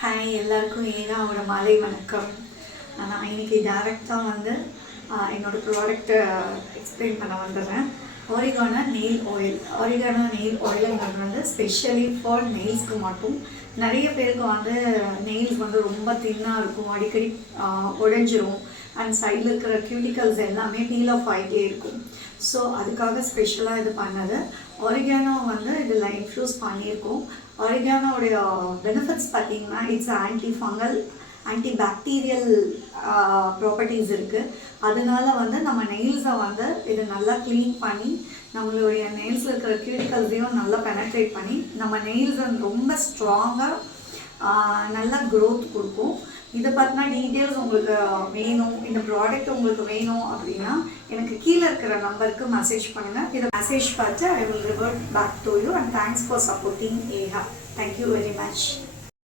Hi எல்லாருக்கும் ஏகாவோட மாலை வணக்கம். நான் இன்னைக்கு டேரெக்டாக வந்து என்னோடய ப்ராடக்ட்டை எக்ஸ்பிளைன் பண்ண வந்துடுறேன். ஆரிகானோ நெயில் ஆயிலுங்கிறது வந்து ஸ்பெஷலி ஃபார் நெயில்ஸ்க்கு மட்டும். நிறைய பேருக்கு வந்து நெயில்ஸ் வந்து ரொம்ப தின்னாக இருக்கும், அடிக்கடி உடைஞ்சிரும், அண்ட் சைடில் இருக்கிற கியூட்டிகல்ஸ் எல்லாமே பீல் ஆஃப் ஆகிட்டே இருக்கும். ஸோ அதுக்காக ஸ்பெஷலாக இது பண்ணது. ஆரிகானோ வந்து இதில் இன்ஃப்யூஸ் பண்ணியிருக்கோம். ஆரிகானோடைய பெனிஃபிட்ஸ் பார்த்திங்கன்னா it's anti fungal, anti bacterial properties இருக்குது. அதனால வந்து நம்ம நெயில்ஸை வந்து இது நல்லா க்ளீன் பண்ணி நம்மளுடைய நெயில்ஸில் இருக்கிற கியூட்டிகல்ஸையும் நல்லா பெனட்ரேட் பண்ணி நம்ம நெயில்ஸை ரொம்ப ஸ்ட்ராங்காக நல்லா க்ரோத் கொடுக்கும். இதை பற்றின டீட்டெயில்ஸ் உங்களுக்கு வேணும், இந்த ப்ராடக்ட் உங்களுக்கு வேணும் அப்படின்னா எனக்கு கீழே இருக்கிற நம்பருக்கு மெசேஜ் பண்ணுங்கள். இதை மெசேஜ் பார்த்து I will revert back to you. And thanks for supporting ஏகா. Thank you very much.